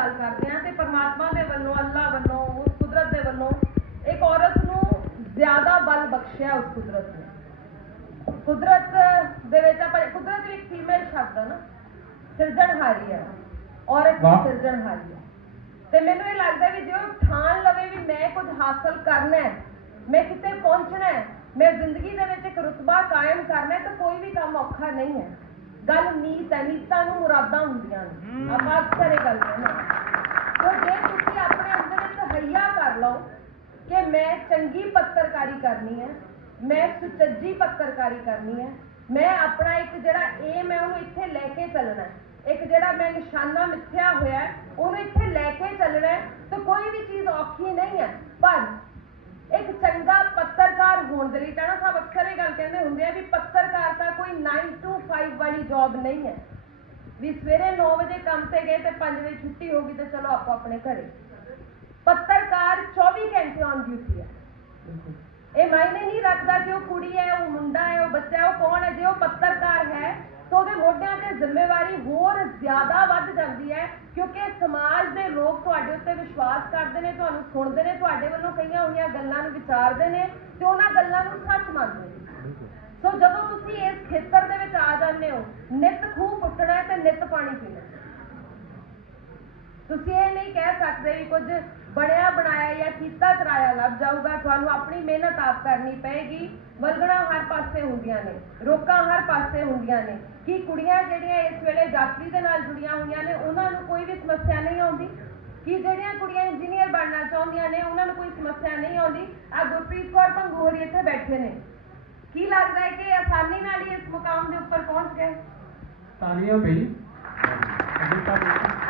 ਗੱਲ ਕਰਦੇ ਹਾਂ ਤੇ ਪਰਮਾਤਮਾ ਦੇ ਵੱਲੋਂ ਅੱਲਾ ਵੱਲੋਂ ਉਸ ਕੁਦਰਤ ਦੇ ਵੱਲੋਂ ਇੱਕ ਔਰਤ ਨੂੰ ਜ਼ਿਆਦਾ ਬਲ ਬਖਸ਼ਿਆ ਉਸ ਕੁਦਰਤ ਨੇ। ਕੁਦਰਤ ਦੇ ਵਿੱਚ ਆਪਾਂ ਕੁਦਰਤ ਵੀ ਇੱਕ ਫੀਮੇਲ ਸ਼ਬਦ ਹੈ ਨਾ ਸਿਰਜਣਹਾਰੀ ਹੈ ਔਰਤ ਵੀ। ਸਿਰਜਣਹਾਰੀ ਹੈ ਤੇ ਮੈਨੂੰ ਇਹ ਲੱਗਦਾ ਵੀ ਜੇ ਉਹ ਠਾਣ ਲਵੇ ਵੀ ਮੈਂ ਕੁਝ ਹਾਸਲ ਕਰਨਾ ਹੈ ਮੈਂ ਕਿਤੇ ਪਹੁੰਚਣਾ ਹੈ ਮੈਂ ਜ਼ਿੰਦਗੀ ਦੇ ਵਿੱਚ ਇੱਕ ਰੁਤਬਾ ਕਾਇਮ ਕਰਨਾ ਹੈ ਤਾਂ ਕੋਈ ਵੀ ਕੰਮ ਔਖਾ ਨਹੀਂ ਹੈ। ਗੱਲ ਨੀਤ ਹੈ ਨੀਤਾਂ ਨੂੰ ਮੁਰਾਦਾਂ ਹੁੰਦੀਆਂ ਨੇ। ਆਪਾਂ ਅਕਸਰ ਇਹ ਗੱਲ ਕਹਿੰਦੇ ਹਾਂ। ਸੋ ਜੇ ਤੁਸੀਂ ਆਪਣੇ ਅੰਦਰ ਇੱਕ ਹਈਆ ਕਰ ਲਓ ਕਿ ਮੈਂ ਚੰਗੀ ਪੱਤਰਕਾਰੀ ਕਰਨੀ ਹੈ ਮੈਂ ਸੁਚੱਜੀ ਪੱਤਰਕਾਰੀ ਕਰਨੀ ਹੈ ਮੈਂ ਆਪਣਾ ਇੱਕ ਜਿਹੜਾ ਏਮ ਹੈ ਉਹਨੂੰ ਇੱਥੇ ਲੈ ਕੇ ਚੱਲਣਾ ਹੈ। ਇੱਕ ਜਿਹੜਾ ਮੈਂ ਨਿਸ਼ਾਨਾ ਮਿੱਥਿਆ ਹੋਇਆ ਉਹਨੂੰ ਇੱਥੇ ਲੈ ਕੇ ਚੱਲਣਾ ਹੈ ਤਾਂ ਕੋਈ ਵੀ ਚੀਜ਼ ਔਖੀ ਨਹੀਂ ਹੈ। ਪਰ ਇੱਕ ਚੰਗਾ ਪੱਤਰਕਾਰ ਹੋਣ ਦੇ ਲਈ ਟਾਣਾ ਸਾਹਿਬ ਅਕਸਰ ਇਹ ਗੱਲ ਕਹਿੰਦੇ ਹੁੰਦੇ ਆ ਵੀ ਪੱਤਰਕਾਰਤਾ ਕੋਈ 9 to 5 ਵਾਲੀ ਜੌਬ ਨਹੀਂ ਹੈ। ਵੀ ਸਵੇਰੇ 9 ਵਜੇ ਕੰਮ ਤੇ ਗਏ ਤੇ 5 ਵਜੇ ਛੁੱਟੀ ਹੋ ਗਈ ਤੇ ਚਲੋ ਆਪੋ ਆਪਣੇ ਘਰੇ। ਪੱਤਰਕਾਰ 24 ਘੰਟੇ ਔਨ ਡਿਊਟੀ ਹੈ। ਇਹ ਮਾਇਨੇ ਨਹੀਂ ਰੱਖਦਾ ਕਿ ਉਹ ਕੁੜੀ ਹੈ, ਉਹ ਮੁੰਡਾ ਹੈ, ਉਹ ਬੱਚਾ ਹੈ, ਉਹ ਕੌਣ ਹੈ? ਜੇ ਉਹ ਪੱਤਰਕਾਰ ਹੈ, ਤਾਂ ਉਹਦੇ ਮੋਢਿਆਂ ਤੇ ਜ਼ਿੰਮੇਵਾਰੀ ਹੋਰ ਜ਼ਿਆਦਾ ਵੱਧ ਜਾਂਦੀ ਹੈ, ਕਿਉਂਕਿ ਸਮਾਜ ਦੇ ਲੋਕ ਤੁਹਾਡੇ ਉੱਤੇ ਵਿਸ਼ਵਾਸ ਕਰਦੇ ਨੇ, ਤੁਹਾਨੂੰ ਸੁਣਦੇ ਨੇ, ਤੁਹਾਡੇ ਵੱਲੋਂ ਕਈਆਂ ਹੋਈਆਂ ਗੱਲਾਂ ਨੂੰ ਵਿਚਾਰਦੇ ਨੇ ਤੇ ਉਹਨਾਂ ਗੱਲਾਂ ਨੂੰ ਸੱਚ ਮੰਨਦੇ ਨੇ। ਸੋ ਜਦੋਂ ਤੁਸੀਂ ਇਸ ਖੇਤਰ ਦੇ ਵਿੱਚ ਆ ਜਾਂਦੇ ਹੋ, ਨਿਤ ਖੂਹ ਪੁੱਟਣਾ ਤੇ ਨਿਤ ਪਾਣੀ ਪੀਣਾ ਤੁਸੀਂ ਇਹ ਨਹੀਂ ਕਹਿ ਸਕਦੇ ਵੀ ਕੁਝ ਬਣਿਆ ਬਣਾਇਆ ਜਾਂ ਕੀਤਾ ਕਰਾਇਆ ਲੱਭ ਜਾਊਗਾ। ਤੁਹਾਨੂੰ ਆਪਣੀ ਮਿਹਨਤ ਆਪ ਕਰਨੀ ਪਏਗੀ। ਵਲਗਣਾ ਹਰ ਪਾਸੇ ਹੁੰਦੀਆਂ ਨੇ, ਰੋਕਾਂ ਹਰ ਪਾਸੇ ਹੁੰਦੀਆਂ ਨੇ। ਕੀ ਕੁੜੀਆਂ ਜਿਹੜੀਆਂ ਇਸ ਵੇਲੇ ਯਾਤਰੀ ਦੇ ਨਾਲ ਜੁੜੀਆਂ ਹੋਈਆਂ ਨੇ, ਉਹਨਾਂ ਨੂੰ ਕੋਈ ਵੀ ਸਮੱਸਿਆ ਨਹੀਂ ਆਉਂਦੀ? ਕੀ ਜਿਹੜੀਆਂ ਕੁੜੀਆਂ ਇੰਜੀਨੀਅਰ ਬਣਨਾ ਚਾਹੁੰਦੀਆਂ ਨੇ, ਉਹਨਾਂ ਨੂੰ ਕੋਈ ਸਮੱਸਿਆ ਨਹੀਂ ਆਉਂਦੀ? ਆ ਗੁਰਪ੍ਰੀਤ ਕੌਰ ਭੰਗੂ ਇੱਥੇ ਬੈਠੇ ਨੇ। ਕੀ ਲੱਗਦਾ ਹੈ ਕਿ ਆਸਾਨੀ ਨਾਲ ਹੀ ਇਸ ਮੁਕਾਮ ਦੇ ਉੱਪਰ ਪਹੁੰਚ ਗਏ? ਤਾਲੀਆਂ ਪਈ।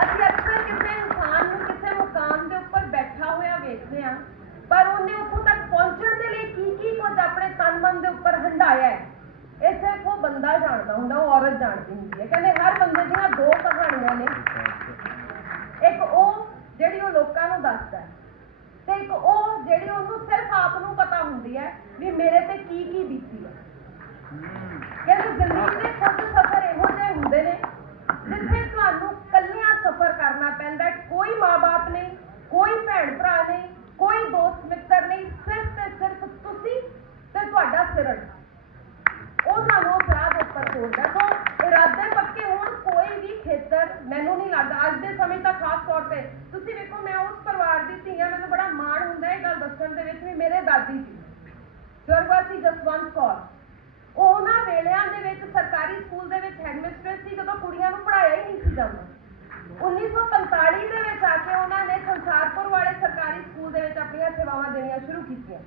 ਅਸੀਂ ਅਕਸਰ ਕਿਸੇ ਇਨਸਾਨ ਨੂੰ ਕਿਸੇ ਮੁਕਾਮ ਦੇ ਉੱਪਰ ਬੈਠਾ ਹੋਇਆ ਵੇਖਦੇ ਹਾਂ ਪਰ ਉਹਨੇ ਉੱਥੋਂ ਤੱਕ ਪਹੁੰਚਣ ਦੇ ਲਈ ਕੀ ਕੀ ਕੁਝ ਆਪਣੇ ਤਨ ਮਨ ਦੇ ਉੱਪਰ ਹੰਡਾਇਆ ਹੈ? ਇਹ ਸਿਰਫ ਉਹ ਬੰਦਾ ਜਾਣਦਾ ਹੁੰਦਾ ਉਹ ਔਰਤ ਜਾਣਦੀ ਹੁੰਦੀ ਹੈ। ਕਹਿੰਦੇ ਹਰ ਬੰਦੇ ਦੀਆਂ ਦੋ ਕਹਾਣੀਆਂ ਨੇ। ਇੱਕ ਉਹ ਜਿਹੜੀ ਉਹ ਲੋਕਾਂ ਨੂੰ ਦੱਸਦਾ ਹੈ। ਤੇ ਇੱਕ ਉਹ ਜਿਹੜੀ ਉਹਨੂੰ ਸਿਰਫ ਆਪ ਨੂੰ ਪਤਾ ਹੁੰਦੀ ਹੈ ਵੀ ਮੇਰੇ ਤੇ ਕੀ ਕੀ ਬੀਤੀ ਹੈ। ਕਹਿੰਦੇ ਜ਼ਿੰਦਗੀ ਦੇ ਕੁਝ ਸਫ਼ਰ ਇਹੋ ਜਿਹੇ ਹੁੰਦੇ ਨੇ ਜਿੱਥੇ ਤੁਹਾਨੂੰ ਕੱਲਿਆਂ ਸਫ਼ਰ ਕਰਨਾ ਪੈਂਦਾ ਕੋਈ ਮਾਪੇ ਨਹੀਂ, ਕੋਈ ਭੈਣ ਭਰਾ ਨਹੀਂ, ਕੋਈ ਦੋਸਤ ਮਿੱਤਰ ਨਹੀਂ, ਸਿਰਫ ਤੇ ਸਿਰਫ ਤੁਸੀਂ ਤੇ ਤੁਹਾਡਾ ਸਿਰੜ ਉਹ ਤੁਹਾਨੂੰ ਉਸ ਉੱਪਰ ਤੋਰਦਾ ਸੋ ਇਰਾਦੇ ਪੱਕੇ ਹੋਣ ਕੋਈ ਵੀ ਖੇਤਰ ਮੈਨੂੰ ਨਹੀਂ ਲੱਗਦਾ। ਅੱਜ ਦੇ ਸਮੇਂ ਤਾਂ ਖਾਸ ਤੌਰ ਤੇ ਤੁਸੀਂ ਵੇਖੋ ਮੈਂ ਉਸ ਪਰਿਵਾਰ ਦੀ ਧੀ ਹਾਂ ਮੈਨੂੰ ਬੜਾ ਮਾਣ ਹੁੰਦਾ ਦੇ ਵਿੱਚ ਵੀ ਮੇਰੇ ਦਾਦੀ ਜੀ ਸਵਰਗਵਾਸੀ ਜਸਵੰਤ ਕੌਰ ਉਹ ਉਹਨਾਂ ਵੇਲਿਆਂ ਦੇ ਵਿੱਚ ਸਰਕਾਰੀ ਸਕੂਲ ਦੇ ਵਿੱਚ ਹੈਡਮਿਸਟ੍ਰੈਸ ਸੀ, ਜਦੋਂ ਕੁੜੀਆਂ ਨੂੰ ਪੜ੍ਹਾਇਆ ਹੀ ਨਹੀਂ ਸੀ ਜਾਂਦਾ। 1945 ਦੇ ਵਿੱਚ ਆ ਕੇ ਉਹਨਾਂ ਨੇ ਸੰਸਾਰਪੁਰ ਵਾਲੇ ਸਰਕਾਰੀ ਸਕੂਲ ਦੇ ਵਿੱਚ ਆਪਣੀਆਂ ਸੇਵਾਵਾਂ ਦੇਣੀਆਂ ਸ਼ੁਰੂ ਕੀਤੀਆਂ।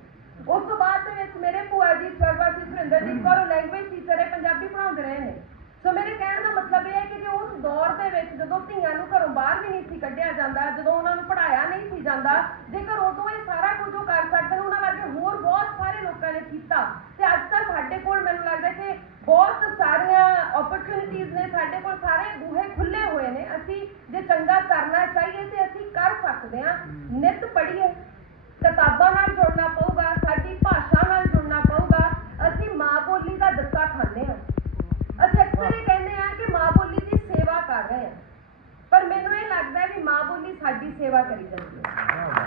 ਉਸ ਤੋਂ ਬਾਅਦ ਦੇ ਵਿੱਚ ਮੇਰੇ ਭੂਆ ਜੀ ਸਵਰਗਵਾਸੀ ਸੁਰਿੰਦਰਜੀਤ ਕੌਰ, ਉਹ ਲੈਂਗੁਏਜ ਟੀਚਰ ਹੈ, ਪੰਜਾਬੀ ਪੜ੍ਹਾਉਂਦੇ ਰਹੇ ਨੇ। ਸੋ ਮੇਰੇ ਕਹਿਣ ਦਾ ਮਤਲਬ ਇਹ ਹੈ ਕਿ ਜੇ ਉਸ ਦੌਰ ਦੇ ਵਿੱਚ ਜਦੋਂ ਧੀਆਂ ਬਾਹਰ ਵੀ ਨਹੀਂ ਸੀ ਕੱਢਿਆ ਜਾਂਦਾ ਜਦੋਂ ਉਹਨਾਂ ਨੂੰ ਪੜ੍ਹਾਇਆ ਨਹੀਂ ਸੀ ਜਾਂਦਾ ਜੇਕਰ ਉਦੋਂ ਇਹ ਸਾਰਾ ਕੁਝ ਉਹ ਕਰ ਸਕਦੇ ਉਹਨਾਂ ਵਰਗੇ ਹੋਰ ਬਹੁਤ ਸਾਰੇ ਲੋਕਾਂ ਨੇ ਕੀਤਾ। ਤੇ ਅੱਜ ਤੱਕ ਸਾਡੇ ਕੋਲ ਮੈਨੂੰ ਲੱਗਦਾ ਕਿ ਬਹੁਤ ਸਾਰੀਆਂ ਓਪਰਚੁਨਿਟੀਆਂ ਨੇ ਸਾਡੇ ਕੋਲ ਸਾਰੇ ਬੂਹੇ ਖੁੱਲੇ ਹੋਏ ਨੇ। ਅਸੀਂ ਜੇ ਚੰਗਾ ਕਰਨਾ ਚਾਹੀਏ ਤੇ ਅਸੀਂ ਕਰ ਸਕਦੇ ਹਾਂ। ਨਿਤ ਪੜ੍ਹੀਏ। ਕਿਤਾਬਾਂ ਨਾਲ ਜੁੜਨਾ ਪਊਗਾ। ਸਾਡੀ ਉਨੀ ਸਾਡੀ ਸੇਵਾ ਕਰੀ ਜਾਂਦੀ ਹੈ।